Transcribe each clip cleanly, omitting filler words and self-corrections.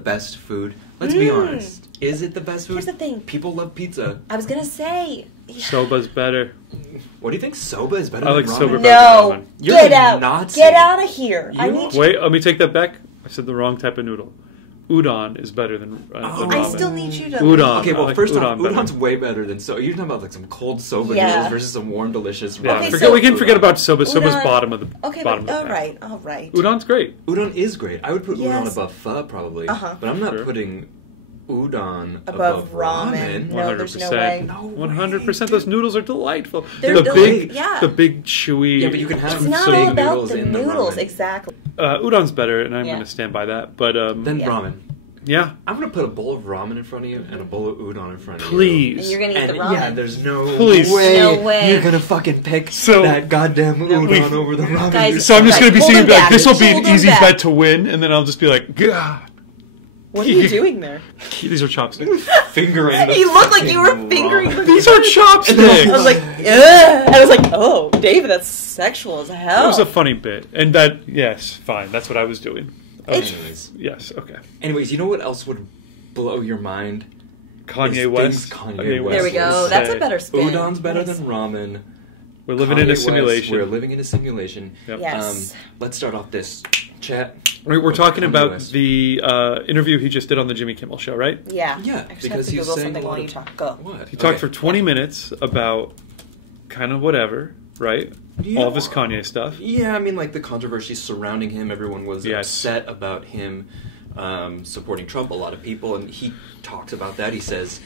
best food? Let's be honest. Is it the best food? Here's the thing. People love pizza. I was gonna say. Soba's better. What do you think? Soba is better I like than ramen? soba better No, than ramen. You're get a out. Nazi. Get out of here. I You- need. Wait, let me take that back. I said the wrong type of noodle. Udon is better than ramen. I still need you to. Udon. Okay, well, I like first off, udon better. udon's way better than soba. You're talking about like some cold soba Yeah. noodles versus some warm, delicious Yeah, ramen. Okay, we can so- forget about soba. Soba's Udon- bottom of the Okay, bottom but of the pack. all right. Udon's great. Udon is great. I would put udon Yes. above pho probably, Uh-huh. but I'm not Sure. putting udon Above ramen. No, there's no way. 100%. Those noodles are delightful. They're the deli- big, yeah. the big chewy. Yeah, but you can have It's not big all about noodles the in noodles, the ramen. exactly. Udon's better, and I'm Yeah. going to stand by that. But Then Yeah. ramen. yeah, I'm gonna put a bowl of ramen in front of you and a bowl of udon in front of you. please. And you're gonna eat And the ramen. yeah, there's no Please. way, No way. you're gonna fucking pick So- that goddamn udon over the ramen. Guys, So I'm just going to be Hold singing them back. back. This will be Hold an them easy back. bet to win, and then I'll just be like, God. What are you doing there? These are chopsticks. fingering. The You look like you were fucking fingering ramen. the. These are chopsticks. I was like, ugh. I was like, oh, David, that's sexual as hell. It was a funny bit, and that yes, fine. That's what I was doing. Anyways, Yes, okay. you know what else would blow your mind? Kanye Is West. things Kanye West There we go. would That's a say. better spin. Udon's better Nice. than ramen. We're living in Kanye a West, simulation. we're living in a simulation. Yep. Yes. Let's start off this chat. We're with talking Kanye about West. the interview he just did on the Jimmy Kimmel show, right? Yeah. Yeah, I just have because to he's Google saying something a lot while you of- talk. Go. What? He talked for 20 minutes about kind of whatever, right? Yeah. All of his Kanye stuff. Yeah, I mean, like the controversy surrounding him. Everyone was Yes. upset about him supporting Trump. A lot of people, and he talks about that. He says,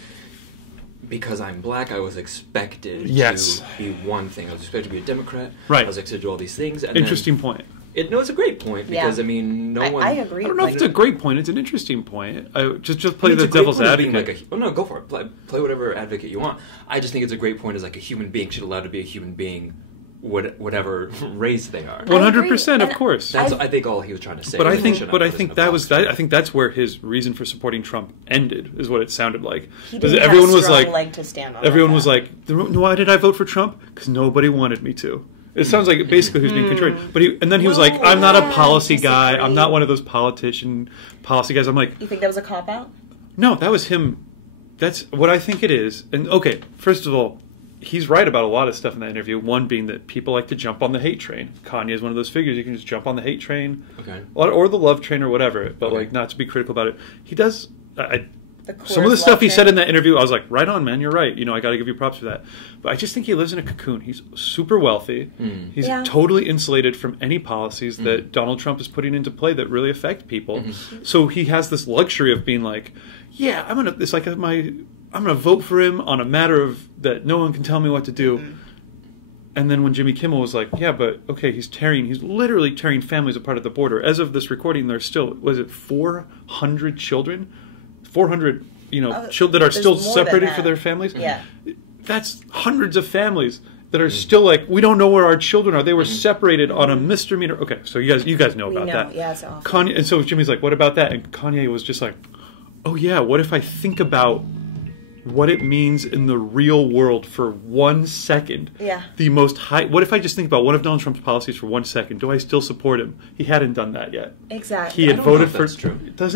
"Because I'm black, I was expected Yes. to be one thing. I was expected to be a Democrat. Right. I was expected to do all these things." And Interesting point. No, it's a great point because Yeah. I mean, no one. I agree. I don't know if it's a great point. It's an interesting point. Just play It's the a great devil's point of being advocate. no, go for it. Play whatever advocate you want. I just think it's a great point as like a human being should allow to be a human being, whatever race they are. 100%, of And course. That's I think all he was trying to say. But I He think, should not but I put us in think a that box. was that. I think that's where his reason for supporting Trump ended, is what it sounded like. He Because didn't everyone have a was strong like, leg to stand on. everyone like was that. like, why did I vote for Trump? Because nobody wanted me to. It sounds like basically he was being contrarian. But then he was like, I'm not a policy guy. disagree. I'm not one of those policy guys. I'm like, You think that was a cop out? no, that was him. That's what I think it is. And okay, first of all, he's right about a lot of stuff in that interview. One being that people like to jump on the hate train. Kanye is one of those figures. You can just jump on the hate train, Okay. or the love train, or whatever. But Okay. like, not to be critical about it. He does. Some of Coors the stuff he Love said train? in that interview, I was like, right on, man. You're right. I got to give you props for that. But I just think he lives in a cocoon. He's super wealthy. He's Yeah. totally insulated from any policies that Donald Trump is putting into play that really affect people. So he has this luxury of being like, yeah, I'm gonna vote for him on a matter of that no one can tell me what to do. And then when Jimmy Kimmel was like, yeah, but okay, he's literally tearing families apart at the border. As of this recording, there's still, 400 children? 400, children that are there's still more than separated that. for their families? Yeah. That's hundreds of families that are still like, we don't know where our children are. They were separated on a misdemeanor. Okay, so you guys know We about know. that. Yeah, it's awful. Kanye, and so Jimmy's like, what about that? And Kanye was just like, oh yeah, what if I think about what it means in the real world for 1 second? Yeah. What if I just think about one of Donald Trump's policies for 1 second? Do I still support him? He hadn't done that yet. Exactly. He had don't know voted if for. that's true.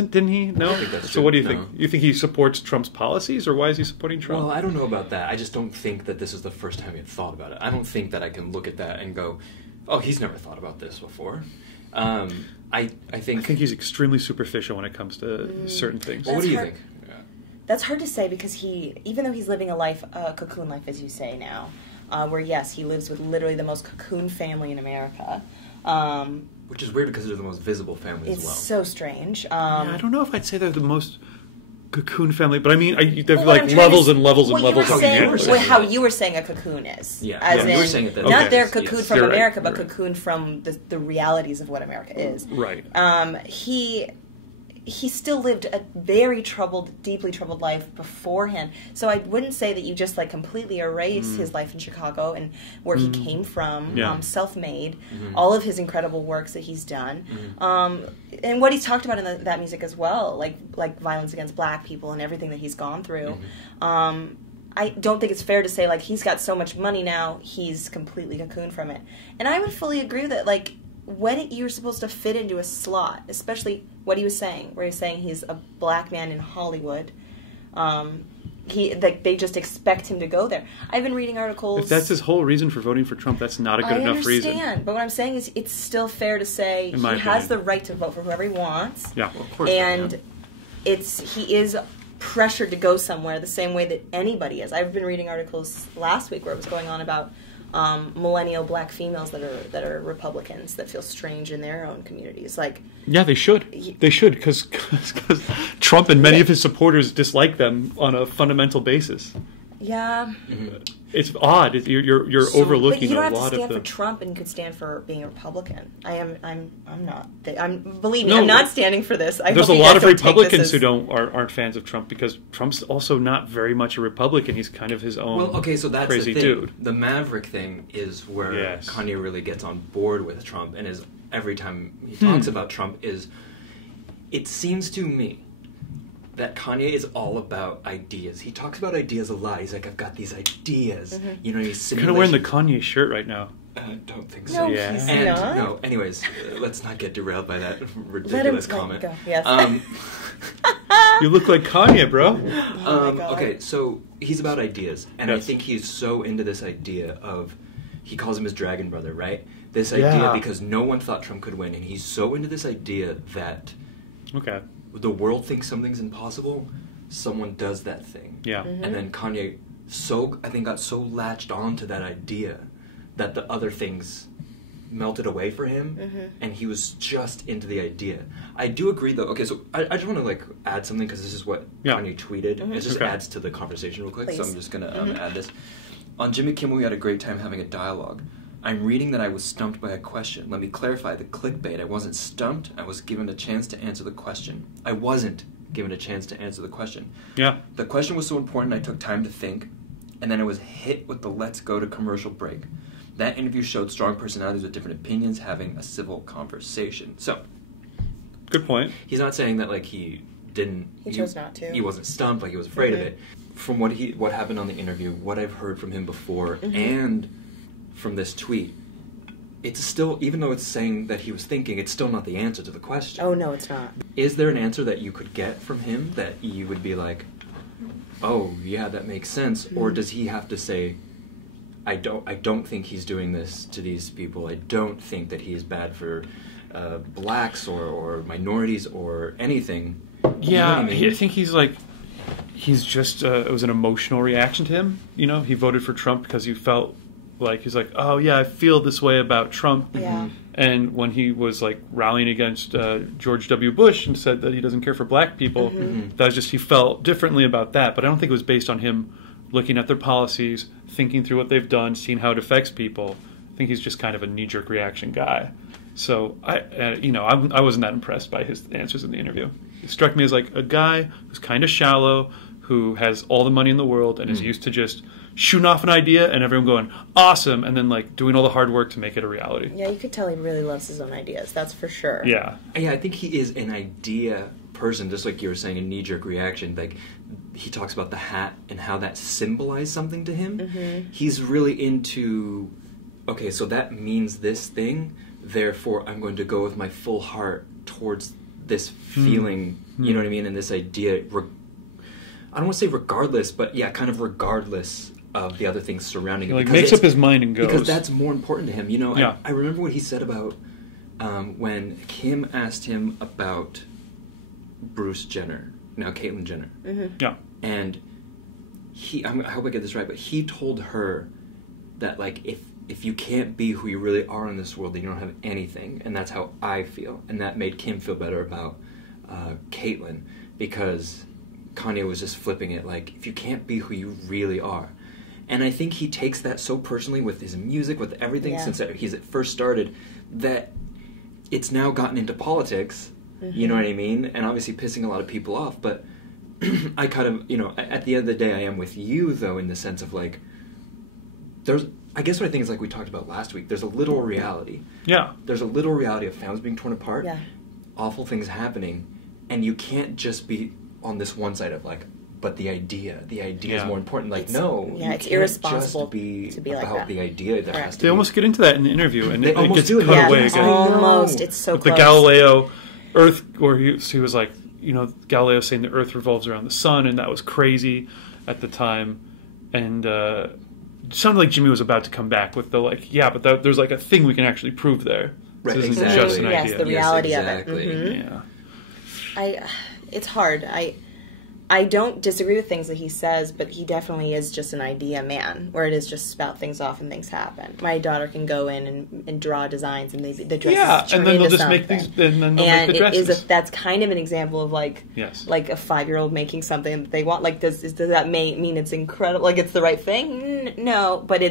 Didn't he? No. I don't think that's so true. what do you No. think? You think he supports Trump's policies, or why is he supporting Trump? Well, I don't know about that. I just don't think that this is the first time he had thought about it. I don't think that I can look at that and go, "Oh, he's never thought about this before." I think. I think he's extremely superficial when it comes to certain things. Well, what do you That's think? That's hard to say because even though he's living a cocoon life, as you say now, where yes, he lives with literally the most cocoon family in America. Which is weird because they're the most visible family It's as well. so strange. I don't know if I'd say they're the most cocoon family, but I mean, they've Well, what like I'm trying levels to- and levels and what you levels were of saying- family. family. how you were saying a cocoon is. Yeah. As Yeah, you were in, saying it that- not okay. their Yes. cocoon from You're right, America, but you're right. cocoon from the realities of what America is. Right. He still lived a very deeply troubled life beforehand. So I wouldn't say that you just like completely erase his life in Chicago and where he came from, Yeah. self-made, all of his incredible works that he's done, and what he's talked about in that music as well, like violence against black people and everything that he's gone through. I don't think it's fair to say like he's got so much money now, he's completely cocooned from it. And I would fully agree that like when you're supposed to fit into a slot, especially what he was saying, where he was saying he's a black man in Hollywood. They just expect him to go there. I've been reading articles. If that's his whole reason for voting for Trump, that's not a good enough reason. I understand, but what I'm saying is it's still fair to say he has the right to vote for whoever he wants. Yeah, well, of course. And he is pressured to go somewhere the same way that anybody is. I've been reading articles last week where it was going on about millennial black females that are Republicans that feel strange in their own communities. Like, yeah, they should. They should, because Trump and many of his supporters dislike them on a fundamental basis. Yeah. It's odd. You're overlooking but you don't have a lot to stand of for Trump, and you could stand for being a Republican. I'm not. Believe me, I'm not standing for this. There's a lot of Republicans who aren't fans of Trump, because Trump's also not very much a Republican. He's kind of his own. Well, okay, so that's crazy the thing. dude. The Maverick thing is where Kanye really gets on board with Trump, and is every time he talks about Trump it seems to me that Kanye is all about ideas. He talks about ideas a lot. He's like, I've got these ideas. You know, he's kind of wearing the Kanye shirt right now. I don't think so. No, he's not. No, anyways, let's not get derailed by that ridiculous comment. Let him go. Yes. You look like Kanye, bro. Oh my God. Okay, so he's about ideas, and I think he's so into this idea of, he calls him his dragon brother, right? This idea, because no one thought Trump could win, and he's so into this idea that the world thinks something's impossible, someone does that thing. Yeah. And then Kanye got so latched on to that idea that the other things melted away for him, and he was just into the idea. I do agree, though. Okay, so I just want to add something, because this is what Kanye tweeted. It just adds to the conversation real quick. Please. So I'm just gonna add this. On Jimmy Kimmel, we had a great time having a dialogue. I'm reading that I was stumped by a question. Let me clarify the clickbait. I wasn't stumped. I was given a chance to answer the question. I wasn't given a chance to answer the question. Yeah. The question was so important, I took time to think, and then I was hit with the let's go to commercial break. That interview showed strong personalities with different opinions having a civil conversation. So, good point. He's not saying that he didn't. He chose not to. He wasn't stumped. He was afraid of it. From what happened on the interview, what I've heard from him before, and from this tweet, it's still, even though it's saying that he was thinking, it's still not the answer to the question. Oh no, it's not. Is there an answer that you could get from him that you would be like, oh yeah, that makes sense, or does he have to say, I don't think he's doing this to these people. I don't think that he is bad for blacks or minorities or anything. Yeah, you know what I mean? I think he's just it was an emotional reaction to him. You know, he voted for Trump because he felt like, he's like, oh yeah, I feel this way about Trump. Yeah. And when he was rallying against George W. Bush and said that he doesn't care for black people, that was just, he felt differently about that. But I don't think it was based on him looking at their policies, thinking through what they've done, seeing how it affects people. I think he's just kind of a knee-jerk reaction guy. So I wasn't that impressed by his answers in the interview. It struck me as a guy who's kind of shallow, who has all the money in the world and is used to just shooting off an idea and everyone going, awesome, and then doing all the hard work to make it a reality. Yeah, you could tell he really loves his own ideas, that's for sure. Yeah. Yeah, I think he is an idea person, just like you were saying, a knee-jerk reaction. He talks about the hat and how that symbolized something to him. He's really into, okay, so that means this thing, therefore I'm going to go with my full heart towards this feeling, you know what I mean, and this idea, I don't want to say regardless, but yeah, kind of regardless of the other things surrounding it. He makes up his mind and goes. Because that's more important to him. You know, yeah. I remember what he said about when Kim asked him about Bruce Jenner, now Caitlyn Jenner. Yeah. And I hope I get this right, but he told her that, if you can't be who you really are in this world, then you don't have anything. And that's how I feel. And that made Kim feel better about Caitlyn, because Kanye was just flipping it, if you can't be who you really are. And I think he takes that so personally with his music, with everything, since he's first started, that it's now gotten into politics, you know what I mean? And obviously pissing a lot of people off, but I kind of, at the end of the day, I am with you, though, in the sense of, I guess what I think is we talked about last week, there's a literal reality. Yeah. There's a literal reality of families being torn apart, yeah. awful things happening, and you can't just be on this one side of, but the idea is more important. Like, It's it's irresponsible just be to be like about that. the idea. There has to They be. almost get into that in the interview, and They it almost gets do, cut yeah. away Yes, again. Almost. It's so With close. the Galileo Earth, where he was like, Galileo saying the Earth revolves around the sun, and that was crazy at the time. And it sounded like Jimmy was about to come back with the but there's like a thing we can actually prove there. Right, This isn't exactly. just an Yes, idea. the reality exactly. of it. Mhm. Yeah. It's hard. I don't disagree with things that he says, but he definitely is just an idea man, where it is just spout things off and things happen. My daughter can go in and draw designs, and the dresses turn and then into they'll just something. make these, and then they'll make the dresses. That's kind of an example of like a 5-year-old making something that they want. Like, does that mean it's incredible? Like, it's the right thing? No, but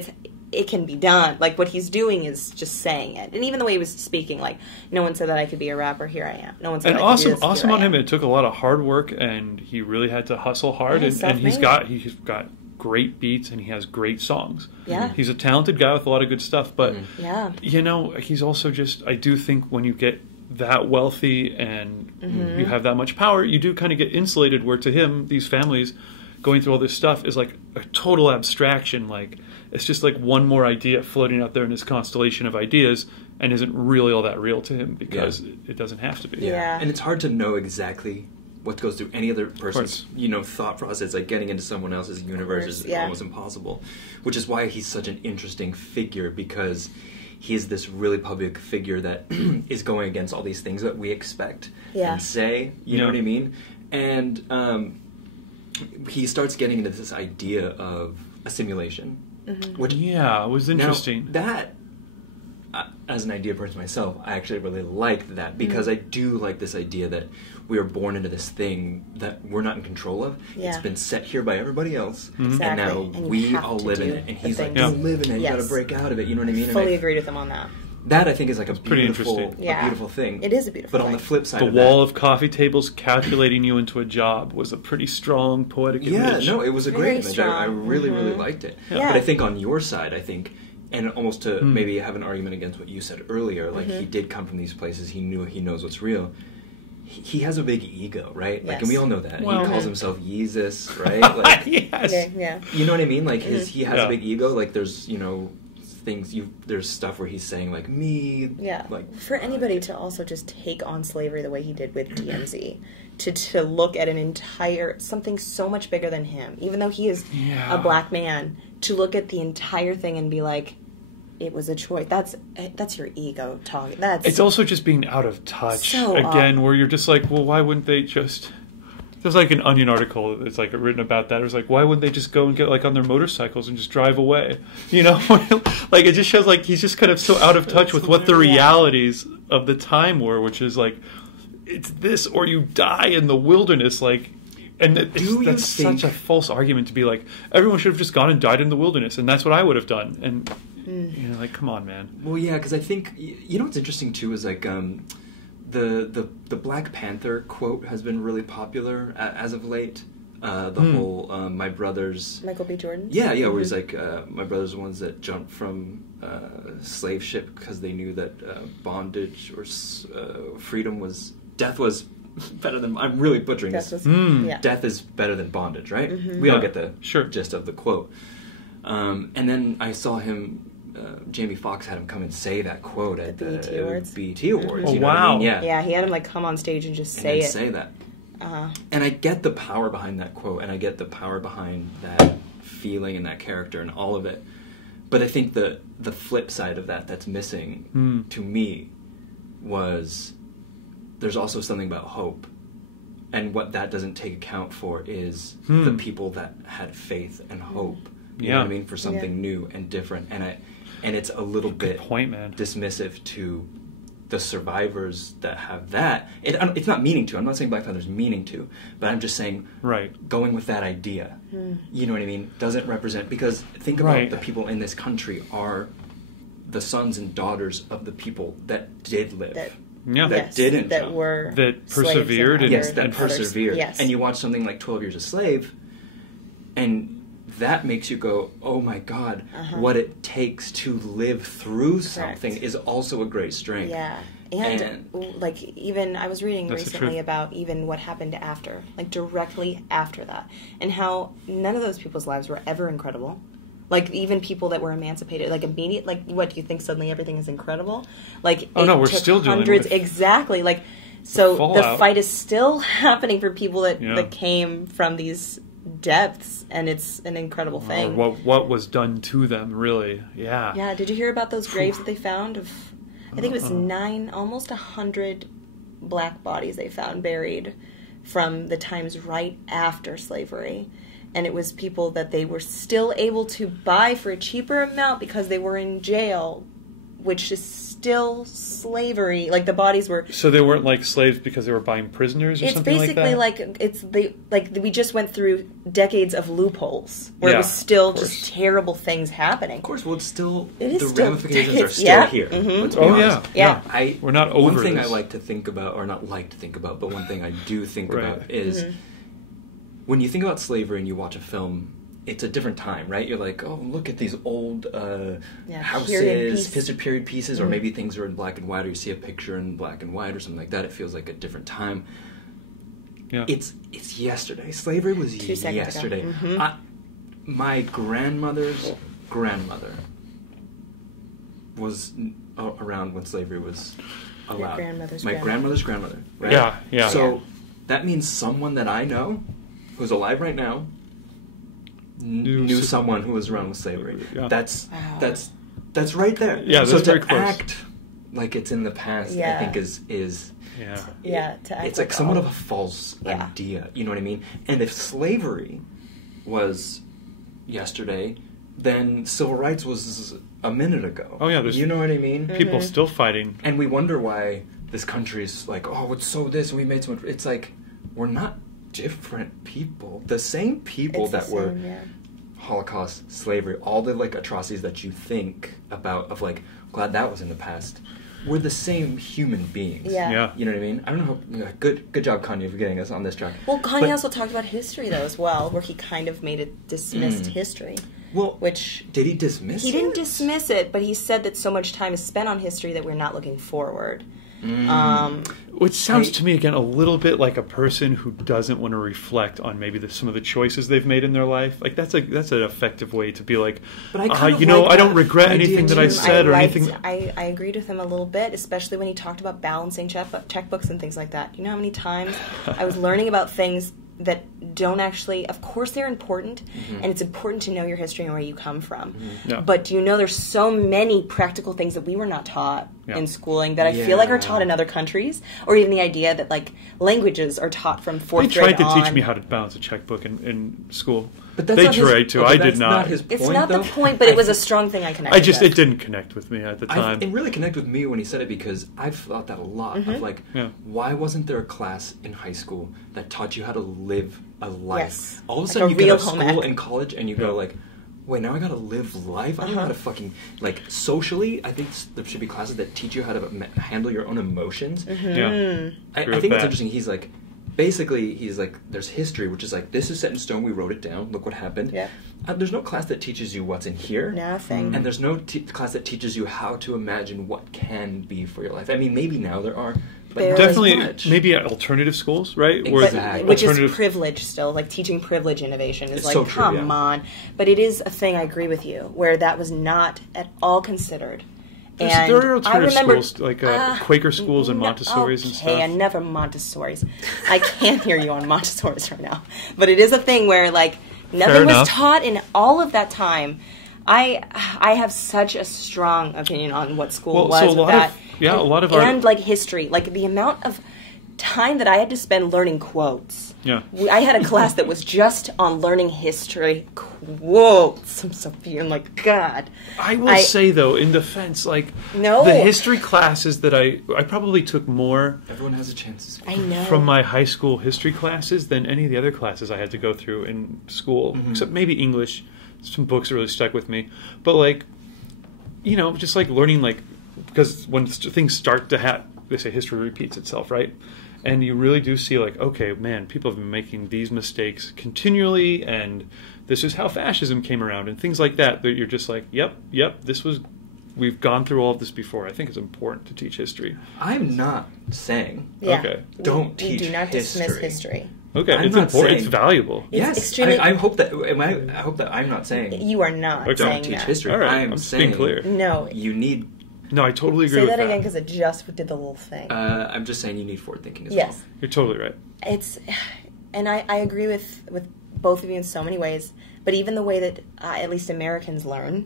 it can be done. Like, what he's doing is just saying it. And even the way he was speaking, like, no one said that I could be a rapper, here I am. No one said And I could do this, awesome here on I him. am. It took a lot of hard work, and he really had to hustle hard. Yeah, And he's self-made. got great beats, and he has great songs. Yeah. He's a talented guy with a lot of good stuff. But Yeah. he's also just. I do think when you get that wealthy and you have that much power, you do kind of get insulated. Where to him, these families going through all this stuff is like a total abstraction. Like, it's just like one more idea floating out there in his constellation of ideas, and isn't really all that real to him because it doesn't have to be. Yeah. And it's hard to know exactly what goes through any other person's thought process. Like, getting into someone else's universe is almost impossible, which is why he's such an interesting figure, because he is this really public figure that is going against all these things that we expect and say, you know what I mean? And he starts getting into this idea of a simulation. Which, it was interesting. Now, that, as an idea person myself, I actually really like that, because I do like this idea that we are born into this thing that we're not in control of. Yeah. It's been set here by everybody else, Exactly. and now And we have all to live in do it. And the he's like, things. you live in it, you gotta break out of it, you know what I mean? Fully agreed with him on that. That, I think, is like a pretty beautiful, interesting. a beautiful thing. It is a beautiful But thing. on the flip side The of wall that, of coffee tables calculating you into a job was a pretty strong poetic image. yeah, no, it was a Very great image. I strong. really, really liked it. Yeah. But I think on your side, and almost to maybe have an argument against what you said earlier, like, he did come from these places, he knows what's real. He has a big ego, right? Like, and we all know that. Well, he calls himself Jesus, right? Like, Yes. Yeah. you know what I mean? Like, he has Yeah. a big ego. Like, there's, there's stuff where he's saying, like, me. Yeah. Like, for anybody to also just take on slavery the way he did with DMZ, to look at something so much bigger than him, even though he is a black man, to look at the entire thing and be like, it was a choice. That's your ego talking. It's also just being out of touch So again, where you're just like, well, why wouldn't they just? There's like an Onion article that's like written about that. It was like, why wouldn't they just go and get like on their motorcycles and just drive away? You know, like, it just shows like he's just kind of so out of touch with what the realities of the time were, which is like, it's this or you die in the wilderness, like. And that's such a false argument to be like, everyone should have just gone and died in the wilderness, and that's what I would have done. And like, come on, man. Well, yeah, because I think what's interesting too is like the Black Panther quote has been really popular as of late. The whole my brothers, Michael B. Jordan. Yeah, where he's like, my brothers are the ones that jumped from slave ship because they knew that bondage or death was better than. I'm really butchering this. Death is better than bondage, right? We all get the gist of the quote. And then I saw him. Jamie Foxx had him come and say that quote at the BET Awards. Oh, you know wow! what I mean? Yeah, he had him like come on stage and just say it. Say that. And I get the power behind that quote, and I get the power behind that feeling and that character and all of it. But I think the flip side of that's missing to me was there's also something about hope. And what that doesn't take account for is the people that had faith and hope. You know what I mean? For something new and different. And it's a little bit dismissive to the survivors that have that. It's not meaning to. I'm not saying Black Panther's meaning to, but I'm just saying going with that idea, you know what I mean, doesn't represent, because think about the people in this country are the sons and daughters of the people that did live. That didn't that jump. were that persevered that persevered. And you watch something like 12 Years a Slave, and that makes you go, oh my God, what it takes to live through something is also a great strength. And like, even I was reading That's recently about even what happened after, like directly after that, and how none of those people's lives were ever incredible. Like, even people that were emancipated, like, what, do you think suddenly everything is incredible? Like, oh no, we're still dealing with exactly. Like, so the fight is still happening for people that came from these depths, and it's an incredible thing. Or what was done to them, really? Yeah. Yeah. Did you hear about those graves that they found of? I think it was almost 100 black bodies they found buried from the times right after slavery. And it was people that they were still able to buy for a cheaper amount because they were in jail, which is still slavery. Like, the bodies were... So they weren't, like, slaves because they were buying prisoners or something like that? It's basically we just went through decades of loopholes where it was still just terrible things happening. Of course, well, the decades, ramifications are still here. Mm-hmm. Let's be honest. Yeah. We're not over One thing this. I like to think about, or not like to think about, but one thing I do think about is when you think about slavery and you watch a film, it's a different time, right? You're like, oh, look at these old houses, period pieces, or maybe things are in black and white, or you see a picture in black and white or something like that. It feels like a different time. Yeah. It's yesterday. Slavery was yesterday. My grandmother's grandmother was around when slavery was allowed. My grandmother's grandmother, right? Yeah. So that means someone that I know who's alive right now knew someone who was around with slavery. Yeah. That's right there. Yeah, so that's very close. Act like it's in the past, I think is to act it's like somewhat of a false idea. You know what I mean? And if slavery was yesterday, then civil rights was a minute ago. Oh yeah, you know what I mean? People still fighting, and we wonder why this country's like, oh, it's so this, we made so much. It's like, we're not different people. The same people were Holocaust, slavery, all the like atrocities that you think about of like, glad that was in the past. We're the same human beings. Yeah. You know what I mean? I don't know how good job, Kanye, for getting us on this track. Well, Kanye also talked about history though as well, where he kind of made it dismissed history. Well, which did he dismiss it? He didn't dismiss it, but he said that so much time is spent on history that we're not looking forward. Which sounds to me again a little bit like a person who doesn't want to reflect on maybe some of the choices they've made in their life. Like that's an effective way to be like, I don't regret anything that I said or anything. I agreed with him a little bit, especially when he talked about balancing checkbooks and things like that. You know how many times I was learning about things that don't actually, of course they're important, and it's important to know your history and where you come from. But do you know there's so many practical things that we were not taught in schooling that I feel like are taught in other countries, or even the idea that like languages are taught from fourth grade on. They tried to teach me how to balance a checkbook in school. But they tried to. I did not. It's not the point, but it was a strong thing I connected with. It didn't connect with me at the time. It really connected with me when he said it, because I've thought that a lot of like, why wasn't there a class in high school that taught you how to live a life? Yes. All of a sudden you get out of school and college and you go like, wait, now I gotta live life? I don't know how to fucking, like, socially, I think there should be classes that teach you how to handle your own emotions. I think it's interesting. He's like, basically, he's like, there's history, which is like, this is set in stone, we wrote it down, look what happened. Yeah. There's no class that teaches you what's in here. Nothing. And there's no class that teaches you how to imagine what can be for your life. I mean, maybe now there are, but not definitely as much. Maybe at alternative schools, right? Exactly. Which is privilege still. Like, teaching privilege innovation is it's like, so true, come on. But it is a thing, I agree with you, where that was not at all considered. And there are alternative schools, like Quaker schools and Montessori's and stuff. Okay, and never Montessori's. I can't hear you on Montessori's right now. But it is a thing where, like, nothing was taught in all of that time. I have such a strong opinion on what school was with that. A lot of and like history, like the amount of time that I had to spend learning quotes. Yeah, I had a class that was just on learning history quotes. I'm so feeling like, God. I will say though, in defense, like the history classes that I probably took more. Everyone has a chance. I know. From my high school history classes than any of the other classes I had to go through in school, except maybe English. Some books that really stuck with me, but like, just like learning, like, because when things start to happen, they say history repeats itself, right? And you really do see like, okay, man, people have been making these mistakes continually, and this is how fascism came around, and things like that. That you're just like, yep, this was we've gone through all of this before. I think it's important to teach history. I'm not saying Okay. don't teach we do not dismiss history. history. Okay, I'm it's not important. saying- It's valuable. It's Yes, extremely- I hope that. I hope that I'm not saying You are not Okay. don't saying teach that. history. All right, I'm I'm saying being clear. No. you need. No, I totally agree Say with that again because it just did the little thing. I'm just saying you need forward thinking as Yes. well. You're totally right. It's, and I agree with both of you in so many ways, but even the way that at least Americans learn,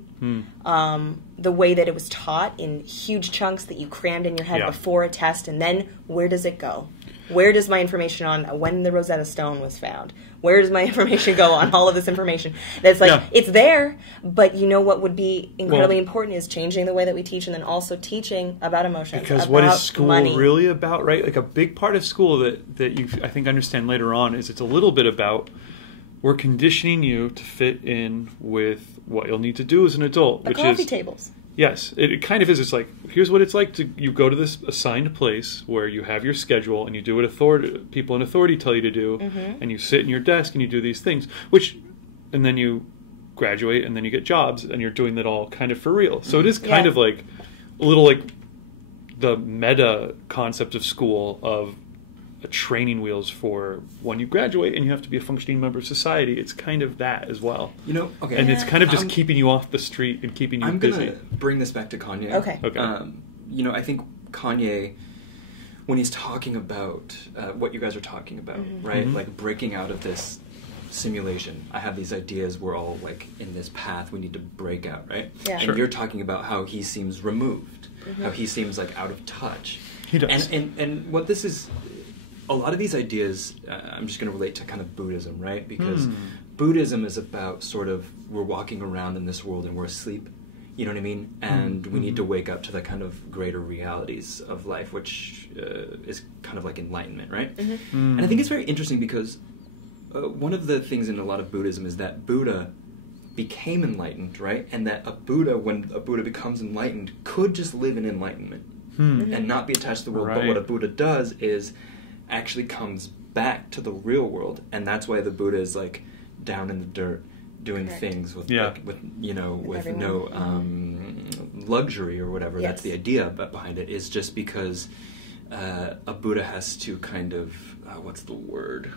the way that it was taught in huge chunks that you crammed in your head Yeah. before a test, and then where does it go? Where does my information on when the Rosetta Stone was found? Where does my information go on all of this information? That's like, Yeah. it's there, but you know what would be incredibly Well, important is changing the way that we teach, and then also teaching about emotions. Because about what is school money. really about, right? Like a big part of school that you, I think, understand later on is it's a little bit about we're conditioning you to fit in with what you'll need to do as an adult, The which coffee is tables. yes, it kind of is. It's like here's what it's like to you go to this assigned place where you have your schedule and you do what people in authority tell you to do, and you sit in your desk and you do these things, and then you graduate and then you get jobs and you're doing that all kind of for real. So it is kind of like a little like the meta concept of school of training wheels for when you graduate and you have to be a functioning member of society. It's kind of that as well. You know, okay. And it's kind of just keeping you off the street and keeping you I'm busy. gonna bring this back to Kanye. Okay. You know, I think Kanye, when he's talking about what you guys are talking about, right? Like breaking out of this simulation. I have these ideas. We're all like in this path. We need to break out, right? Yeah. And you're talking about how he seems removed, how he seems like out of touch. He does. And what this is. A lot of these ideas, I'm just going to relate to kind of Buddhism, right? Because Buddhism is about sort of we're walking around in this world and we're asleep, you know what I mean? And we need to wake up to the kind of greater realities of life, which is kind of like enlightenment, right? And I think it's very interesting because one of the things in a lot of Buddhism is that Buddha became enlightened, right? And that a Buddha, when a Buddha becomes enlightened, could just live in enlightenment and not be attached to the world. But what a Buddha does is actually comes back to the real world, and that's why the Buddha is like down in the dirt doing things with with no luxury or whatever. That's the idea behind it, is just because a Buddha has to kind of what's the word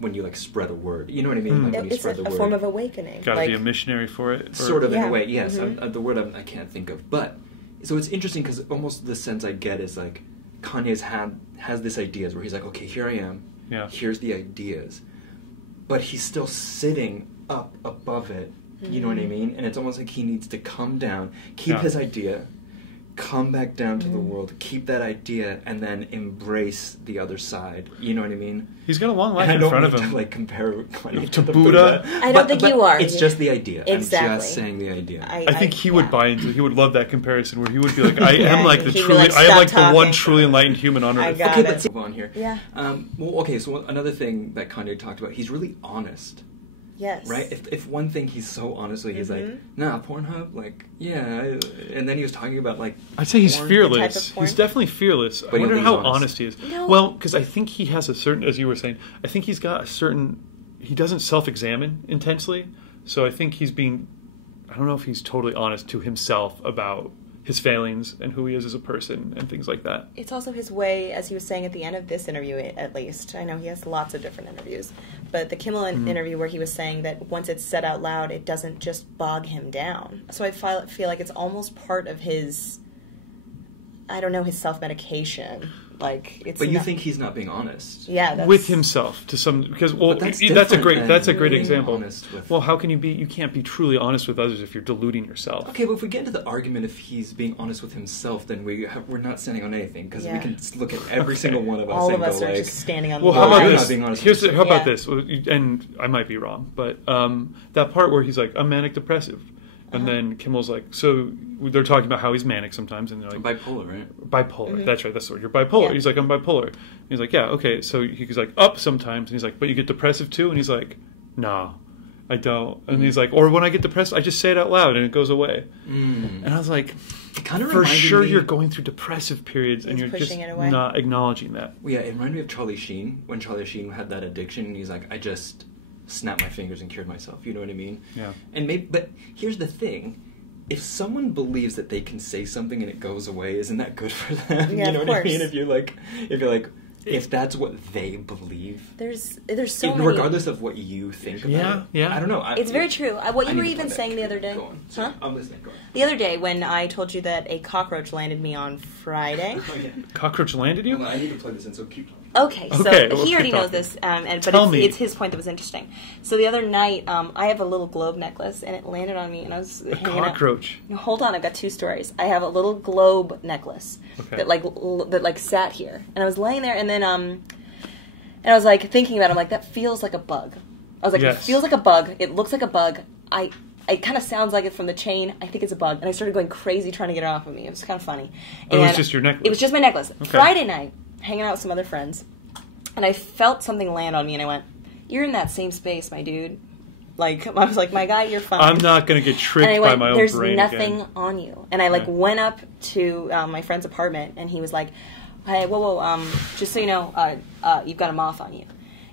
when you like spread a word, you know what I mean? Like when you It's spread the a word. form of awakening. Got to be a missionary for it. Sort of in a way, yes. The word I can't think of, but so it's interesting because almost the sense I get is like Kanye's has this ideas where he's like, okay, here I am. Yeah. Here's the ideas, but he's still sitting up above it. You know what I mean? And it's almost like he needs to come down, keep his idea, come back down to the world, keep that idea, and then embrace the other side. You know what I mean? He's got a long life And in front of I don't him. mean to like compare Kanye To the Buddha. I don't think you are. It's just the idea. Exactly. I'm just saying the idea. I think he would buy into. He would love that comparison where he would be like, "I am like the He'd be truly, like, I am like "Stop the one talking." truly enlightened human on I earth." got Okay, it. let's move on here. Yeah. Well, okay, so another thing that Kanye talked about, he's really honest. Yes. Right? If one thing he's so honestly, he's like, nah, Pornhub, like, yeah. And then he was talking about, like, I'd say he's porn. fearless. The type of porn? He's definitely fearless. I you wonder think how he's honest? honest he is. No. Well, because I think he has a certain, as you were saying, I think he's got a certain. He doesn't self-examine intensely, so I think he's being. I don't know if he's totally honest to himself about his failings and who he is as a person and things like that. It's also his way, as he was saying at the end of this interview, at least. I know he has lots of different interviews, but the Kimmel interview where he was saying that once it's said out loud, it doesn't just bog him down. So I feel like it's almost part of his, I don't know, his self-medication. Like it's. But you think he's not being honest? Yeah, that's, With himself to some because well But that's that's a different great than that's a great being example. honest with- Well, how can you can't be truly honest with others if you're deluding yourself. Okay, but if we get into the argument if he's being honest with himself, then we're not standing on anything, because we can look at every single one of us all and of us go are like, just standing on Well, the how line. about you're this? not being honest with How about Yeah. this? And I might be wrong, but that part where he's like, I'm manic depressive. And then Kimmel's like, so they're talking about how he's manic sometimes, and they're like, bipolar, right? bipolar. That's right. That's the word. You're bipolar. Yeah. He's like, I'm bipolar. And he's like, yeah, okay. So he's like, up sometimes. And he's like, but you get depressive too? And he's like, nah, I don't. And he's like, or when I get depressed, I just say it out loud and it goes away. And I was like, It kind of for sure you're going through depressive periods and He's you're just pushing it away. not acknowledging that. Well, yeah, it reminded me of Charlie Sheen, when Charlie Sheen had that addiction, and he's like, I just snapped my fingers and cured myself, you know what I mean? Yeah. And but here's the thing, if someone believes that they can say something and it goes away, isn't that good for them? Yeah, You know of what I course. mean? If you're like, if that's what they believe, There's so many. regardless of what you think about it. Yeah. I don't know. It's very true. What I you were need to even play saying that. the other day. Go on. Huh? Sorry, I'm listening. Go on. The other day when I told you that a cockroach landed me on Friday. Oh, yeah. Cockroach landed you? Well, I need to play this in, so keep talking. Okay, so Okay, we'll he already keep knows talking. this, but Tell me. it's his point that was interesting. So the other night, I have a little globe necklace, and it landed on me, and I was A hanging out. cockroach. No, hold on, I've got two stories. I have a little globe necklace Okay. that sat here, and I was laying there, and then and I was like thinking about it. I'm like, that feels like a bug. I was like, Yes. It feels like a bug. It looks like a bug. It kind of sounds like it from the chain. I think it's a bug. And I started going crazy trying to get it off of me. It was kind of funny. It was And just your necklace? It was just my necklace. Okay. Friday night, hanging out with some other friends, and I felt something land on me, and I went, "You're in that same space, my dude." Like, I was like, "My guy, you're fine." I'm not going to get tricked and I went, by my own "There's brain nothing again. on you." And I went up to my friend's apartment, and he was like, "Hey, whoa, just so you know, you've got a moth on you."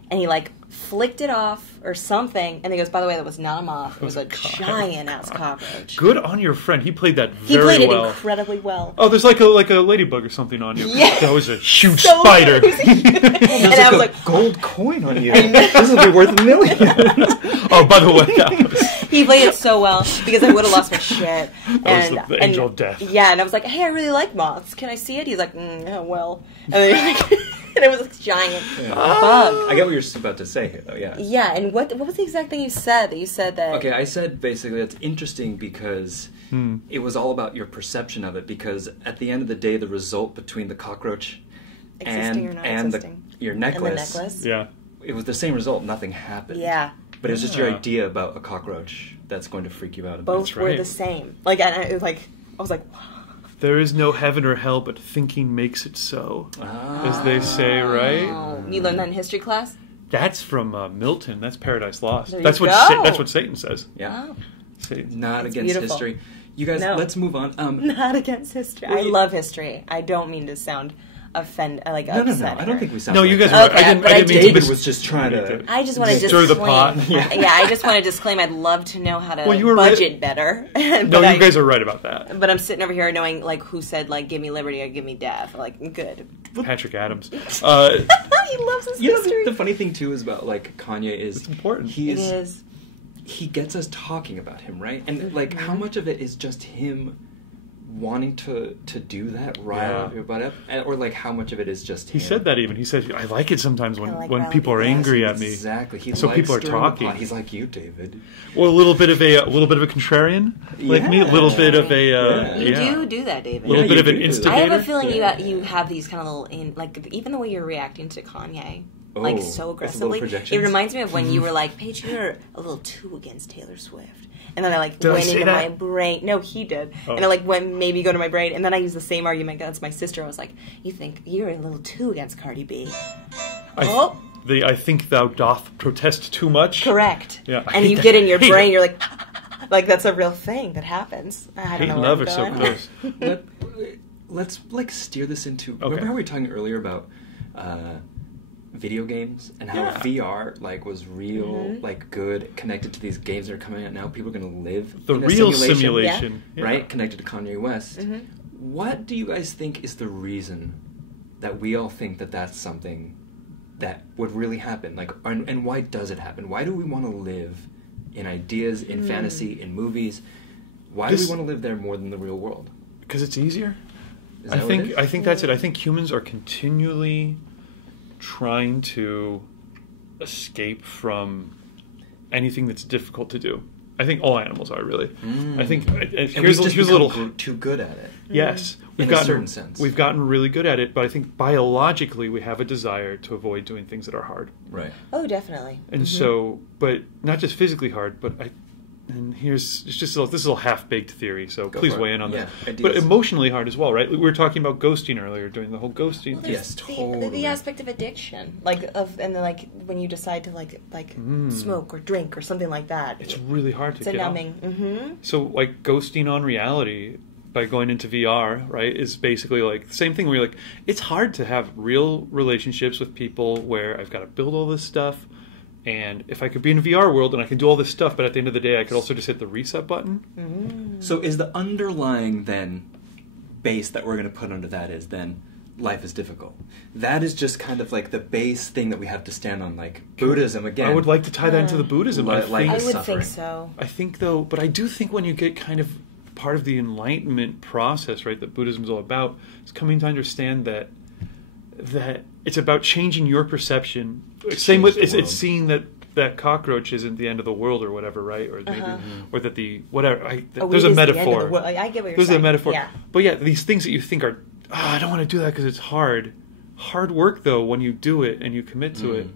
And he flicked it off or something, and he goes, "By the way, that was not a moth. It was a giant ass cockroach." Good on your friend. He played that He very played it well. incredibly well. Oh, there's like a ladybug or something on you. Yeah. That was a huge So spider. good. And I was like, gold coin on you. This will be worth millions. Oh, by the way, that was, he played it so well because I would have lost my shit. That was the angel of death. Yeah, and I was like, "Hey, I really like moths. Can I see it?" He's like, "Oh, well," and then, and it was a giant bug. I get what you're about to say here, though. Yeah. Yeah, and what was the exact thing you said? That you said that. Okay, I said basically that's interesting because it was all about your perception of it. Because at the end of the day, the result between the cockroach Existing or not and existing. your And the necklace, necklace. yeah. it was the same result. Nothing happened. Yeah, But it was just your Yeah. idea about a cockroach that's going to freak you out. both That's were right. the same. It was like I was like, There is no heaven or hell, but thinking makes it so, as they say, right? "Oh, you learned that in history class." That's from Milton. That's Paradise Lost. There you That's what go. that's what Satan says. Yeah. Oh, Satan. Not That's against beautiful. history. You guys, No. let's move on. not against history. Well, I you- love history. I don't mean to sound No. upset. I don't think we sound. No, like you guys that. were. Okay, I didn't but I mean to David mis- was just trying to. I just want to Stir the disclaim. pot. Yeah, I just want to disclaim. I'd love to know how to Well, you were right. budget better. No, you guys are right about that. But I'm sitting over here knowing who said give me liberty or give me death. Good. Patrick Adams. He loves his You know, history. the funny thing too is about Kanye is It's important. He It is. is. He gets us talking about him, right? And Mm-hmm. how much of it is just him wanting to do that, rile everybody up, or how much of it is just He him? said that even. He said, "I like it sometimes when I like when riling people are people up." angry at me." Exactly. He So likes people are stirring the talking. pot. He's like you, David. Or a little bit of a contrarian, like me. A little bit of a You do that, David. A little Yeah, bit you of an do do that. instigator. I have a feeling Yeah. you have these kind of little even the way you're reacting to Kanye, Oh, so it's little aggressively. It projections? reminds me of when you were like, "Paige, you're a little too against Taylor Swift," and then I Did I went say into that? my brain. No, he did, Oh. and I went maybe go to my brain, and then I used the same argument against my sister. I was like, "You think you're a little too against Cardi B?" I think thou doth protest too much. Correct. Yeah, I and hate you that. get in your Hate brain, it. you're like that's a real thing that happens. I don't Hate know. and where love I'm are so going. close. Let's steer this into. Okay. Remember how we were talking earlier about video games and how Yeah. VR was real, good, connected to these games that are coming out now. People are going to live The in a real simulation, simulation, yeah. right? Connected to Kanye West. What do you guys think is the reason that we all think that that's something that would really happen? And why does it happen? Why do we want to live in ideas, in fantasy, in movies? Why do we want to live there more than the real world? Because it's easier. Is that what it is? I think that's it. I think humans are continually trying to escape from anything that's difficult to do. I think all animals are really. I think And here's we've just a little. become too good at it. Yes, In a certain sense. We've gotten really good at it, but I think biologically we have a desire to avoid doing things that are hard. Right. Oh, definitely. And so, but not just physically hard, but this is a half-baked theory, so Go please for it. weigh in on Yeah, this. ideas. But emotionally hard as well, right? We were talking about ghosting earlier, doing the whole ghosting. Well, there's Yes, totally. the aspect of addiction, when you decide to smoke or drink or something like that. It's really hard to It's a get off. numbing. Mm-hmm. So, ghosting on reality by going into VR, right, is basically the same thing where you're it's hard to have real relationships with people where I've got to build all this stuff And if I could be in a VR world and I could do all this stuff, but at the end of the day I could also just hit the reset button. So is the underlying then base that we're going to put under that is then life is difficult? That is just kind of like the base thing that we have to stand on, like Buddhism again. I would like to tie that into the Buddhism. I would suffering. think so. I think though, but I do think when you get kind of part of the enlightenment process, right, that Buddhism is all about, is coming to understand that it's about changing your perception. Same with it's seeing that cockroach isn't the end of the world or whatever, right? Or maybe, or that the whatever. There's a metaphor. I get what you're there's saying. A metaphor. Yeah. But yeah, these things that you think are, I don't want to do that because it's hard. Hard work though, when you do it and you commit to it,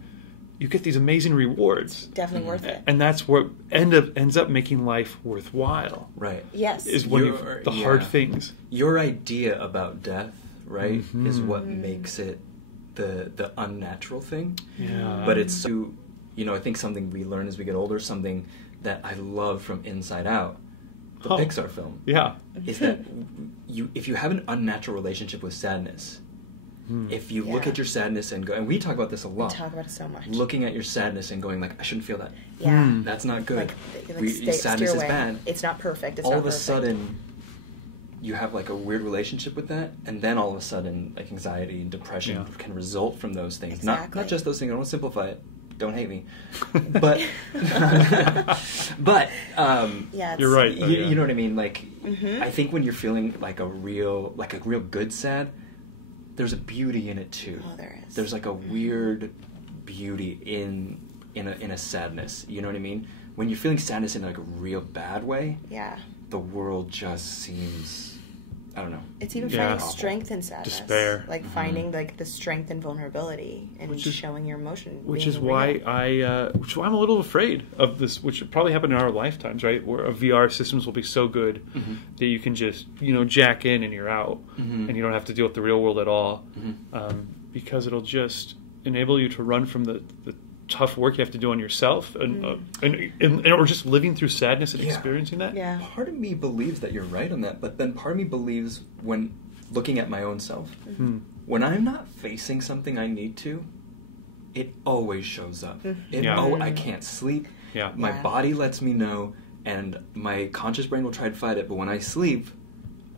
you get these amazing rewards. Definitely worth it. And that's what ends up making life worthwhile. Right. Yes. Is when hard things. Your idea about death, right, is what makes it the unnatural thing. Yeah. But it's so, I think something we learn as we get older, something that I love from Inside Out, the Pixar film. Yeah. Is that if you have an unnatural relationship with sadness, if you look at your sadness and go, and we talk about this a lot. We talk about it so much. Looking at your sadness and going like, I shouldn't feel that. Yeah. That's not good. Sadness steer away. Is bad. It's not perfect. It's all not of a perfect. sudden, you have like a weird relationship with that, and then all of a sudden, like anxiety and depression can result from those things. Exactly. Not just those things. I don't want to simplify it. Don't hate me, but you're right. You know what I mean. Like, I think when you're feeling like a real good sad, there's a beauty in it too. Oh, there is. There's like a weird beauty in a sadness. You know what I mean? When you're feeling sadness in like a real bad way, the world just seems, I don't know. It's even finding strength in sadness. Despair. Like finding like the strength and vulnerability and showing your emotion. Which is why I'm a little afraid of this, which probably happened in our lifetimes, right? Where VR systems will be so good that you can just, jack in and you're out and you don't have to deal with the real world at all. Because it'll just enable you to run from the tough work you have to do on yourself and or just living through sadness and experiencing that. Yeah. Part of me believes that you're right on that, but then part of me believes when looking at my own self, when I'm not facing something I need to, it always shows up. I can't sleep. Yeah. My body lets me know, and my conscious brain will try to fight it, but when I sleep,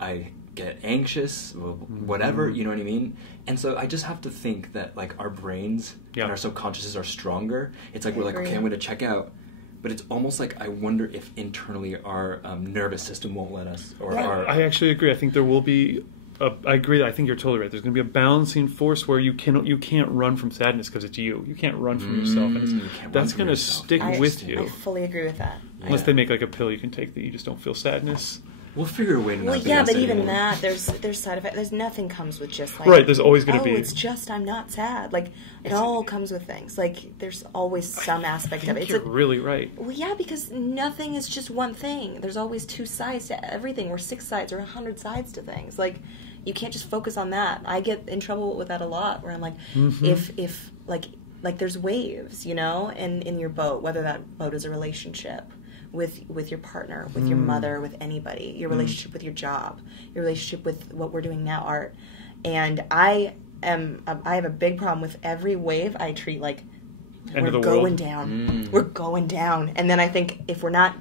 I get anxious, whatever, you know what I mean? And so I just have to think that like our brains and our subconsciouses are stronger. It's like we're like, okay, I'm going to check out. But it's almost like I wonder if internally our nervous system won't let us. I actually agree. I think there will be. I agree. I think you're totally right. There's going to be a balancing force where you can't run from sadness because it's you. You can't run from yourself, and that's going to stick with you. I fully agree with that. Unless they make like a pill you can take that you just don't feel sadness. We'll figure a way to not be but sad even anymore. that, there's side effects. There's nothing comes with just like... Right, there's always going to be... it's just I'm not sad. Like, it all comes with things. Like, there's always some aspect of it. You're really right. Well, yeah, because nothing is just one thing. There's always two sides to everything, or 6 sides, or 100 sides to things. Like, you can't just focus on that. I get in trouble with that a lot, where I'm like, if like there's waves, in your boat, whether that boat is a relationship, with your partner, with your mother, with anybody, your relationship with your job, your relationship with what we're doing now, art. And I have a big problem with every wave I treat like we're going down. We're going down. And then I think if we're not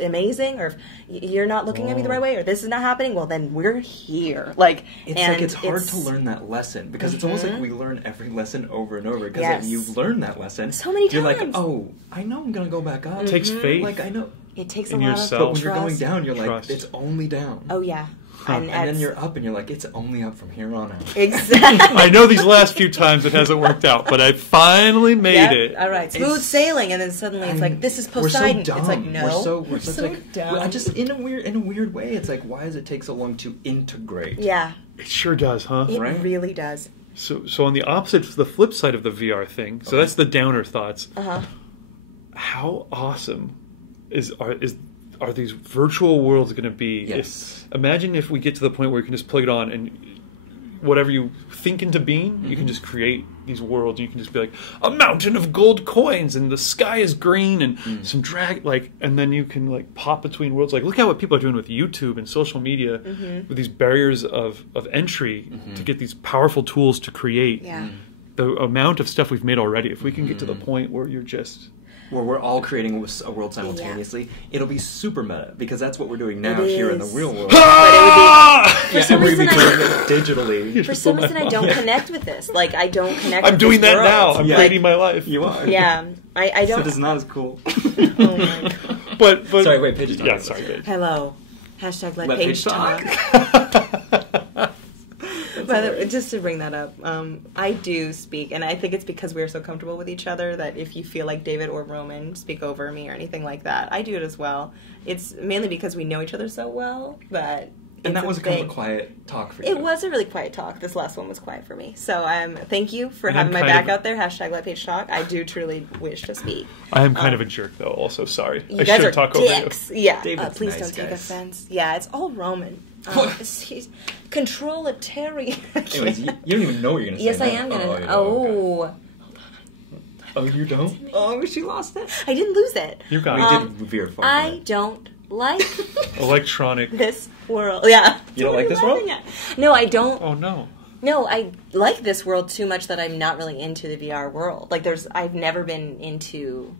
amazing, or if you're not looking at me the right way, or this is not happening, well then we're here. It's hard to learn that lesson because it's almost like we learn every lesson over and over because if you've learned that lesson so many times, you're like, oh, I know I'm gonna go back up. It takes faith. Like I know it takes in a lot yourself. of but when trust. you're going down, you're like, it's only down. Oh yeah. And then you're up and you're like, it's only up from here on out. Exactly. I know these last few times it hasn't worked out, but I finally made it. All right, smooth sailing, and then suddenly it's like, this is Poseidon. We're so dumb. It's like, no, we're so dumb. I just in a weird way, it's like, why does it take so long to integrate? Yeah, it sure does, huh? It really does. So on the opposite, the flip side of the VR thing. So that's the downer thoughts. How awesome are these virtual worlds going to be? Yes. Imagine if we get to the point where you can just plug it on and whatever you think into being, you can just create these worlds. And you can just be like, a mountain of gold coins and the sky is green and some and then you can like pop between worlds. Like, look at what people are doing with YouTube and social media with these barriers of entry to get these powerful tools to create. Yeah. the amount of stuff we've made already, if we can get to the point where you're just... Where we're all creating a world simultaneously, it'll be super meta, because that's what we're doing now here in the real world. But it would be... For some reason, digitally. For some reason, I don't connect with this. Like, I don't connect I'm with doing this that world. now. I'm creating my life. You are. Yeah. I don't... So it's not as cool. Oh, my God. But sorry, wait, Paige is talking. Yeah, sorry, Paige. Hello. Hashtag let Paige talk. But just to bring that up, I do speak, and I think it's because we're so comfortable with each other that if you feel like David or Roman speak over me or anything like that, I do it as well. It's mainly because we know each other so well, but... And that was kind of a quiet talk for you. It was a really quiet talk. This last one was quiet for me. So thank you for having my back out there. Hashtag let Paige talk. I do truly wish to speak. I am kind of a jerk, though, also. Sorry. You guys are dicks. Over you. Yeah. Please nice, don't take guys. offense. Yeah, it's all Roman. He's controlitarian. Anyways, you don't even know what you're going to say. Yes, I am going to. Okay. Oh, you don't? Oh, she lost it. I didn't lose it. You got it. We did veer far. I don't like electronic this world. Yeah. You don't like this world? No, I don't. Oh, no. No, I like this world too much that I'm not really into the VR world. Like, I've never been into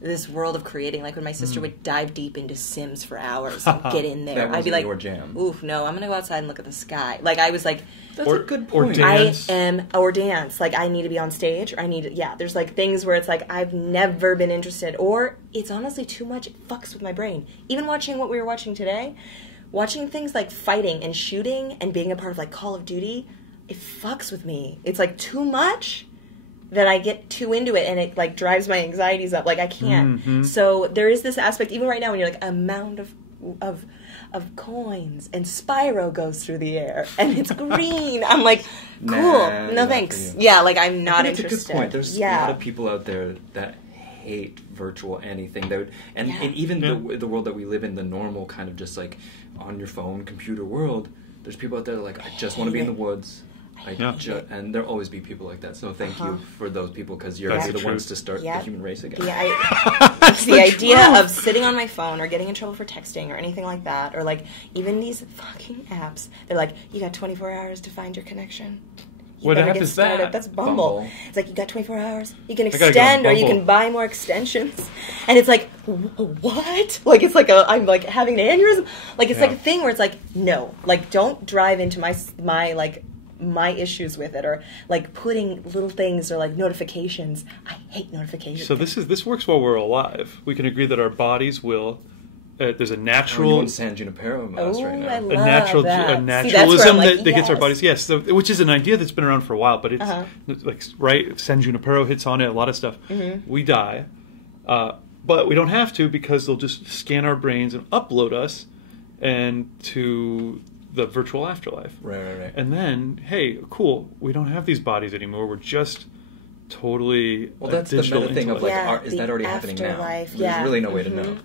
this world of creating. Like, when my sister would dive deep into Sims for hours and get in there, I'd be like, your jam. Oof, no, I'm going to go outside and look at the sky. Like, I was like... That's a good point. Or dance. Like, I need to be on stage, or there's, like, things where it's like, I've never been interested, or it's honestly too much, it fucks with my brain. Even watching what we were watching today, watching things like fighting and shooting and being a part of, like, Call of Duty, it fucks with me. It's, like, too much that I get too into it, and it, like, drives my anxieties up. Like, I can't. Mm-hmm. So there is this aspect, even right now, when you're like, a mound of coins, and Spyro goes through the air, and it's green. I'm like, cool, no thanks. Yeah, like, I'm not interested. That's a good point. There's a lot of people out there that hate virtual anything. And even the world that we live in, the normal kind of just, like, on your phone, computer world, there's people out there that are like, I just want to be in the woods. And there'll always be people like that. So thank you for those people, because you're the ones to start the human race again. It's the idea of sitting on my phone or getting in trouble for texting or anything like that, or like even these fucking apps. They're like, you got 24 hours to find your connection. What app is that? That's Bumble. It's like, you got 24 hours. You can extend or you can buy more extensions. And it's like, what? Like, it's like I'm like having an aneurysm. Like, it's like a thing where it's like, no, like, don't drive into my issues with it, or like putting little things or like notifications. I hate notifications. So this works while we're alive. We can agree that our bodies will. There's a natural San Junipero mouse right now. I love a naturalism that gets our bodies. Yes, so, which is an idea that's been around for a while, but it's like San Junipero hits on it. A lot of stuff. Mm-hmm. We die, but we don't have to, because they'll just scan our brains and upload us and to the virtual afterlife. Right. And then, hey, cool, we don't have these bodies anymore. We're just totally that's the meta thing of, like, is that already happening now? There's really no way to know.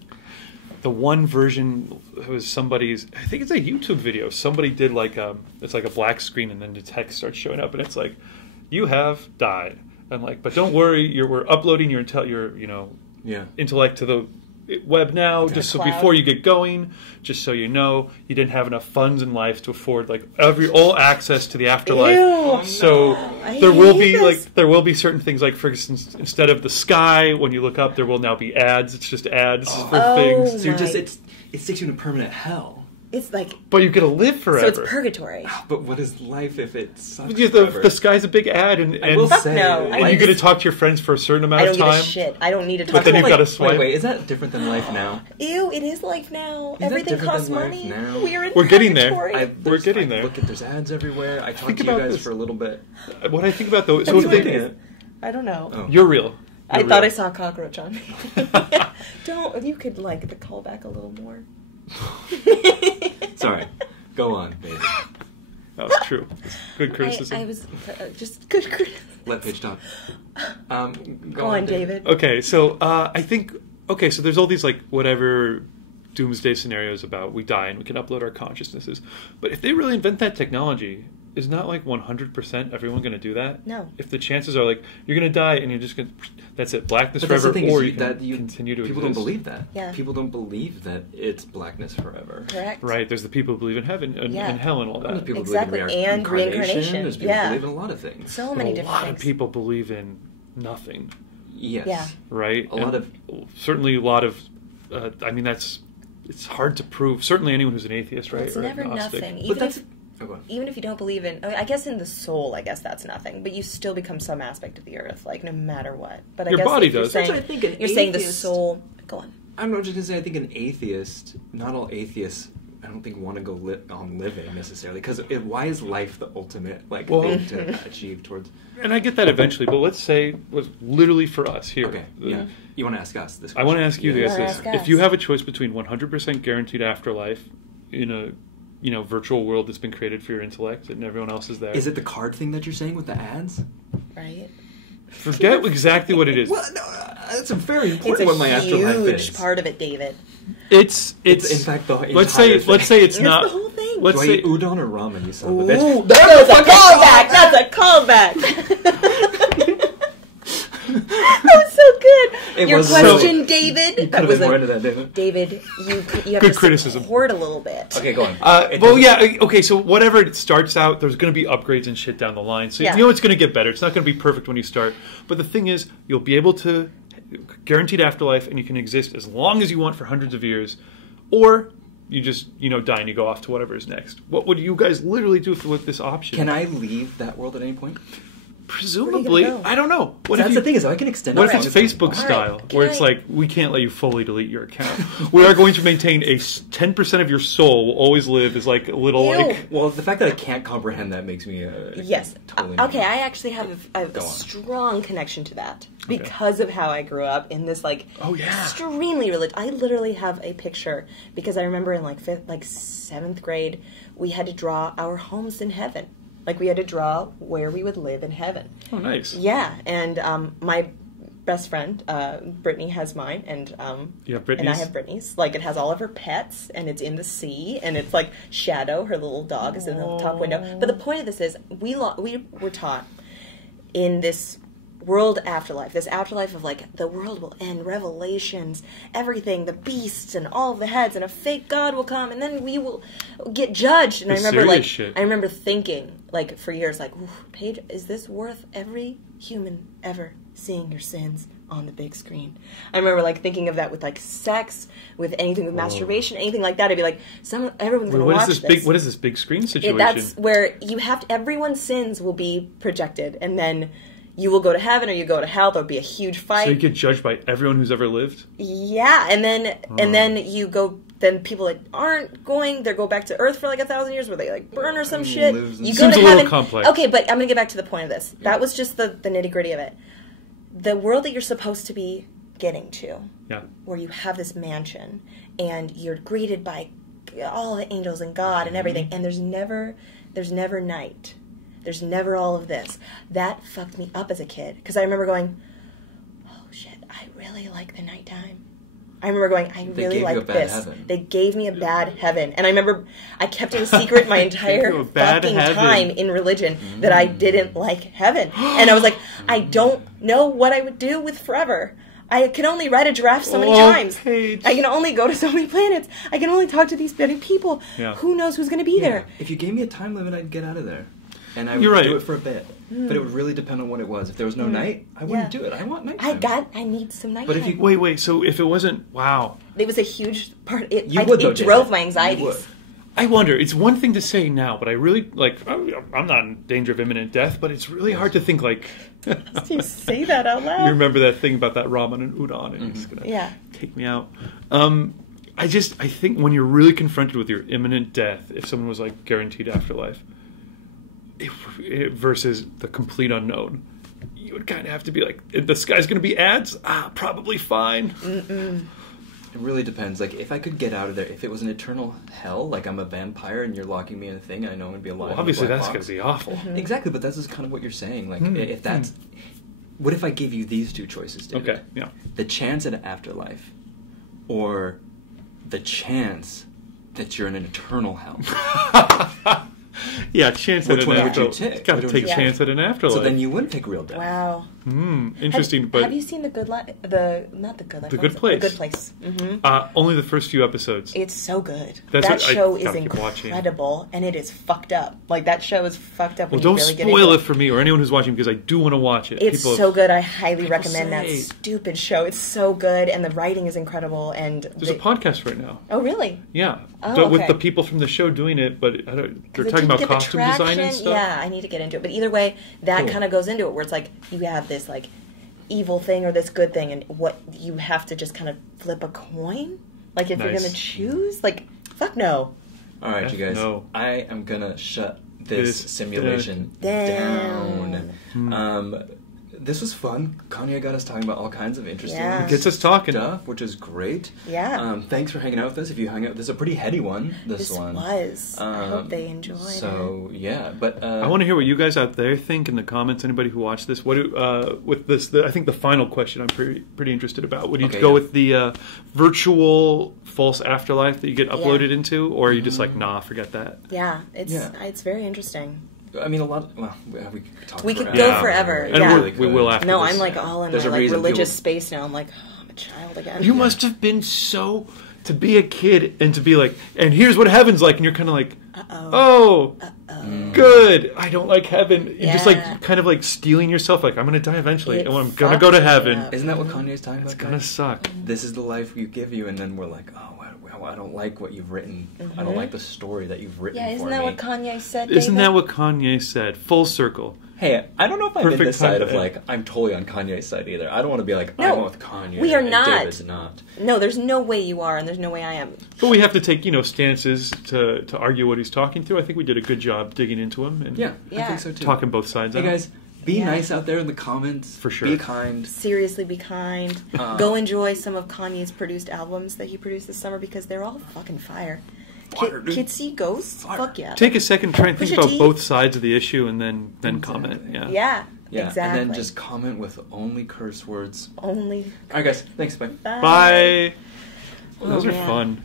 The one version was somebody's, I think it's a YouTube video. Somebody did like it's like a black screen, and then the text starts showing up, and it's like, you have died. And like, but don't worry, we're uploading your intellect to the web now, just so before you get going, just so you know, you didn't have enough funds in life to afford like all access to the afterlife. Ew, so there will be certain things, like, for instance, instead of the sky, when you look up, there will now be ads. It's just ads for things. So it sticks you in a permanent hell. It's like, but you get to live forever. So it's purgatory. But what is life if it sucks? The sky's a big ad, and you get to talk to your friends for a certain amount of time. I don't give a shit. I don't need to talk. But then you've got to swipe. Wait, is that different than life now? Ew, it is life now. Everything costs money. We're getting there. We're getting there. Look, there's ads everywhere. I talked to you guys for a little bit. What I think about though, I don't know. Oh. You're real. I thought I saw a cockroach on me. You could like the callback a little more. Sorry. Go on, baby. That was true. Good criticism. I was just good criticism. Let Paige talk. Go on, David. Okay, so I think... Okay, so there's all these, like, whatever doomsday scenarios about we die and we can upload our consciousnesses. But if they really invent that technology, is not like 100% everyone going to do that. No. If the chances are like you're going to die and you're just going to, that's it, blackness But that's forever, the thing, or is you can continue to people exist. don't believe that. Yeah. People don't believe that it's blackness forever. Correct. Right. There's the people who believe in heaven and hell and all There's that. people Exactly, who believe in and reincarnation. There's people Yeah. who believe in a lot of things. So many a different lot things. of people believe in nothing. Yes. Yeah. Right. A lot of certainly a lot of. I mean, it's hard to prove. Certainly, anyone who's an atheist, right? It's or never agnostic. nothing. But that's... Oh, go on. Even if you don't believe in, I guess in the soul, I guess that's nothing. But you still become some aspect of the earth, like no matter what. But I Your guess body if you're does. saying, That's what I think an you're saying the atheist- soul. Go on. I'm not just going to say, I think an atheist, not all atheists, I don't think want to go on living necessarily. Because why is life the ultimate thing to achieve towards? And I get that eventually, but let's say was literally for us here. Okay, yeah. You want to ask us this I want to ask you Yeah. guys this: Ask us. if you have a choice between 100% guaranteed afterlife in a virtual world that's been created for your intellect and everyone else is there, Is it the card thing that you're saying with the ads? Right. forget exactly what it is. Well, no, that's a very It's important what my a afterlife is. huge part of it, David. It's in fact the entire let's say thing. it's It's not. the whole thing. Let's Do I say eat udon or ramen, you son of a Ooh, bitch? that was a callback. That's a callback. That was so good. It Your was question, so- David. You could have been more into that, David. David, you have Good to criticism. support a little bit. Okay, go on. well, yeah, okay, so whatever it starts out, there's going to be upgrades and shit down the line. So Yeah. you know it's going to get better. It's not going to be perfect when you start. But the thing is, you'll be able to guaranteed afterlife, and you can exist as long as you want for hundreds of years. Or you just, die and you go off to whatever is next. What would you guys literally do with this option? Can I leave that world at any point? Presumably, Where are you gonna go? I don't know. What That's if the thing is, I can extend What it if as it's long as I Facebook want. style, Alright, where it's can I- like, we can't let you fully delete your account. We are going to maintain a 10% of your soul will always live as like a little Ew. like... Well, the fact that I can't comprehend that makes me Yes. totally Okay, I actually have a Go on. strong connection to that because of how I grew up in this Oh, yeah. extremely religious. I literally have a picture because I remember in seventh grade we had to draw our homes in heaven. Like we had to draw where we would live in heaven. Oh, nice. Yeah, and my best friend Brittany has mine, and You have and I Brittany's? have Brittany's. Like it has all of her pets, and it's in the sea, and it's like Shadow, her little dog, is in the top window. But the point of this is, we were taught in this world afterlife, this afterlife of like the world will end, revelations, everything, the beasts and all of the heads, and a fake God will come, and then we will get judged. And The I remember serious shit. I remember thinking for years ooh, Paige, is this worth every human ever seeing your sins on the big screen? I remember thinking of that with sex, with anything with masturbation, anything like that. I'd be like, everyone's going to watch this. What is this big screen situation? That's where you have to, everyone's sins will be projected, and then you will go to heaven or you go to hell. There'll be a huge fight. So you get judged by everyone who's ever lived? Yeah, and then you go. Then people that aren't going, they go back to Earth for 1,000 years, where they burn or some shit. You go Seems to a little heaven. complex. Okay, but I'm gonna get back to the point of this. That was just the nitty gritty of it. The world that you're supposed to be getting to, where you have this mansion and you're greeted by all the angels and God and everything, and there's never night. There's never all of this. That fucked me up as a kid because I remember going, oh shit, I really like the nighttime. I remember going, I really like this. Heaven. They gave me a bad heaven. And I remember I kept it a secret my entire fucking time in religion that I didn't like heaven. And I was like, I don't know what I would do with forever. I can only ride a giraffe so many times. Paige. I can only go to so many planets. I can only talk to these many people. Yeah. Who knows who's going to be there? If you gave me a time limit, I'd get out of there. And I would You're right. do it for a bit. But it would really depend on what it was. If there was no night, I wouldn't do it. I want nighttime. I need some nighttime. But if you Wait, so if it wasn't... Wow. It was a huge part. It would, though, drove David. my You anxieties. would. I wonder, it's one thing to say now, but I really, I'm not in danger of imminent death, but it's really hard to think, You say that out loud. You remember that thing about that ramen and udon, and it's going to take me out. I think when you're really confronted with your imminent death, if someone was guaranteed afterlife, versus the complete unknown, you would kind of have to be the sky's going to be ads? Probably fine. It really depends. If I could get out of there, if it was an eternal hell, I'm a vampire and you're locking me in a thing, and I know I'm going to be alive. Well, obviously that's going to be awful. Exactly, but that's just kind of what you're saying. If that's... What if I give you these two choices, David? Okay, yeah. The chance at an afterlife, or the chance that you're in an eternal hell. Yeah, chance at Which an one would you afterlife. take? Got to Which take one would you chance at an afterlife. So then you wouldn't pick real death. Wow. Interesting, Have but you seen the Good Life? Not the Good Life. The Good Place. The Good Place. Mm-hmm. Only the first few episodes. It's so good. That's that what I show is gotta keep watching. incredible, and it is fucked up. Like, that show is fucked up. Well, When don't you really get spoil into it for me or anyone who's watching because I do want to watch it. It's so good. I highly people recommend that say- stupid show. It's so good, and the writing is incredible. And There's a podcast right now. Oh, really? Yeah, Oh, with okay. the people from the show doing it, but they're 'Cause it talking didn't about get the costume design and traction. stuff. Yeah, I need to get into it. But either way, that Cool. kind of goes into it, where it's like you have this like evil thing or this good thing, and what you have to just kind of flip a coin. Like if you're Nice. gonna choose, like fuck no. All right, you guys. No. I am gonna shut this This simulation down. down. This was fun. Kanye got us talking about all kinds of interesting Yeah. It gets us talking. stuff, which is great. Yeah. Thanks for hanging out with us. If you hung out, this is a pretty heady one. This one was. I hope they enjoyed So yeah, but I want to hear what you guys out there think in the comments. Anybody who watched this, what do, with this? I think the final question I'm pretty interested about. Would you Okay, go yeah. with the virtual false afterlife that you get uploaded Yeah. into, or are you just like, nah, forget that? it. Yeah, it's very interesting. I mean, a lot. Well, we could talk. We could forever. go Yeah. forever. And yeah. we will after No, this. I'm like all in There's my a like reason religious people- space now. I'm like, oh, I'm a child again. You must have been so to be a kid and to be like, and here's what heaven's like, and you're kind of like, oh, good. I don't like heaven. You're just Yeah. like kind of like stealing yourself. Like I'm gonna die eventually, It and I'm gonna go to fucks heaven. up. Isn't that what Kanye's talking about? It's gonna guys? suck. This is the life you give you, and then we're like, oh, well, I don't like what you've written. I don't like the story that you've written Yeah, for isn't me. that what Kanye said? Isn't David? that what Kanye said? Full circle. Hey, I don't know if I'm Perfect in this side time of to like I'm totally on Kanye's side either. I don't want to be like No, I'm with Kanye. we are and not. David's not. No, there's no way you are, and there's no way I am. But we have to take, stances to argue what he's talking through. I think we did a good job digging into him and Yeah, I Yeah. think so too. talking both sides Hey out. guys, be Yeah. nice out there in the comments. For sure. Be kind. Seriously, be kind. Go enjoy some of Kanye's produced albums that he produced this summer because they're all fucking fire. Fire, dude. Kids See Ghosts? Fire. Fuck yeah. Take a second, try and think Pusha about T. both sides of the issue, and then comment. Yeah. Yeah, Yeah, exactly. and then just comment with only curse words. Only. All right, guys. Thanks. Bye. Bye. Bye. Those Oh, are man. fun.